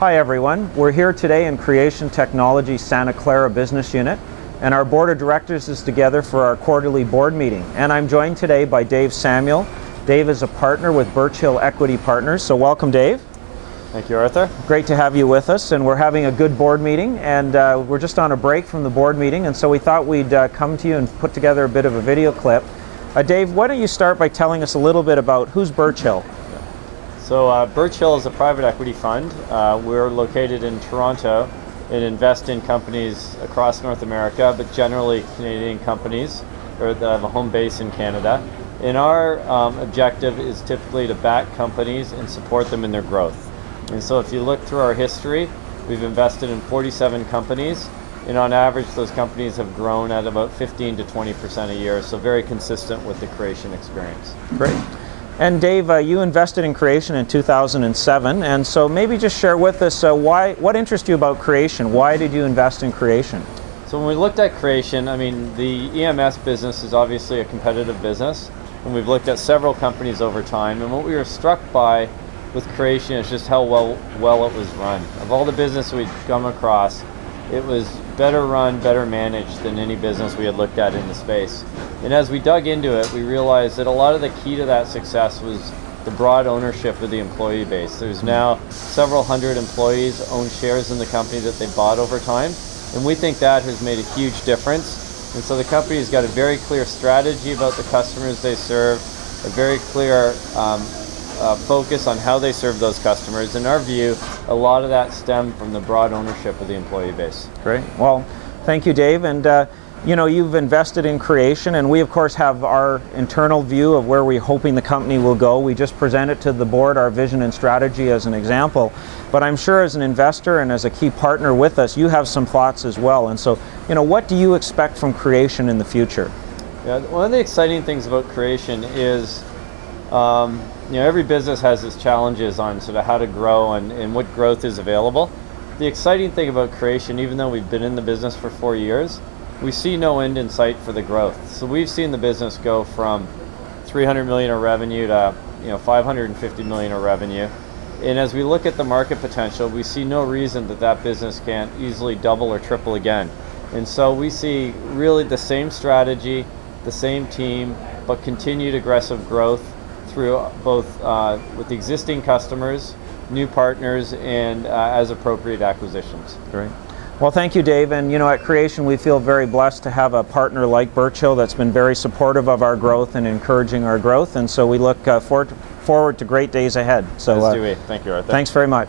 Hi everyone, we're here today in Creation Technology Santa Clara Business Unit, and our Board of Directors is together for our quarterly board meeting. And I'm joined today by Dave Samuel. Dave is a partner with Birch Hill Equity Partners, so welcome Dave. Thank you, Arthur. Great to have you with us, and we're having a good board meeting, and we're just on a break from the board meeting, and so we thought we'd come to you and put together a bit of a video clip. Dave, why don't you start by telling us a little bit about who's Birch Hill? So Birch Hill is a private equity fund. We're located in Toronto and invest in companies across North America, but generally Canadian companies or that have a home base in Canada. And our objective is typically to back companies and support them in their growth. And so if you look through our history, we've invested in 47 companies, and on average those companies have grown at about 15 to 20% a year, so very consistent with the Creation experience. Great. And Dave, you invested in Creation in 2007, and so maybe just share with us what interests you about Creation? Why did you invest in Creation? So when we looked at Creation, I mean, the EMS business is obviously a competitive business, and we've looked at several companies over time, and what we were struck by with Creation is just how well it was run. Of all the business we'd come across, it was better run, better managed than any business we had looked at in the space. And as we dug into it, we realized that a lot of the key to that success was the broad ownership of the employee base. There's now several hundred employees own shares in the company that they bought over time, and we think that has made a huge difference. And so the company's got a very clear strategy about the customers they serve, a very clear focus on how they serve those customers. In our view, a lot of that stemmed from the broad ownership of the employee base. Great. Well, thank you, Dave. And you know, you've invested in Creation, and we of course have our internal view of where we're hoping the company will go. We just presented to the board our vision and strategy as an example, but I'm sure as an investor and as a key partner with us, you have some thoughts as well. And so, you know, what do you expect from Creation in the future? Yeah, one of the exciting things about Creation is you know, every business has its challenges on sort of how to grow and what growth is available. The exciting thing about Creation, even though we've been in the business for 4 years, we see no end in sight for the growth. So we've seen the business go from 300 million of revenue to 550 million of revenue. And as we look at the market potential, we see no reason that that business can't easily double or triple again. And so we see really the same strategy, the same team, but continued aggressive growth through both with the existing customers, new partners, and as appropriate acquisitions. Great. Well, thank you, Dave. And you know, at Creation, we feel very blessed to have a partner like Birch Hill that's been very supportive of our growth and encouraging our growth. And so we look forward to great days ahead. So, As do we. Thank you, Arthur. Thanks very much.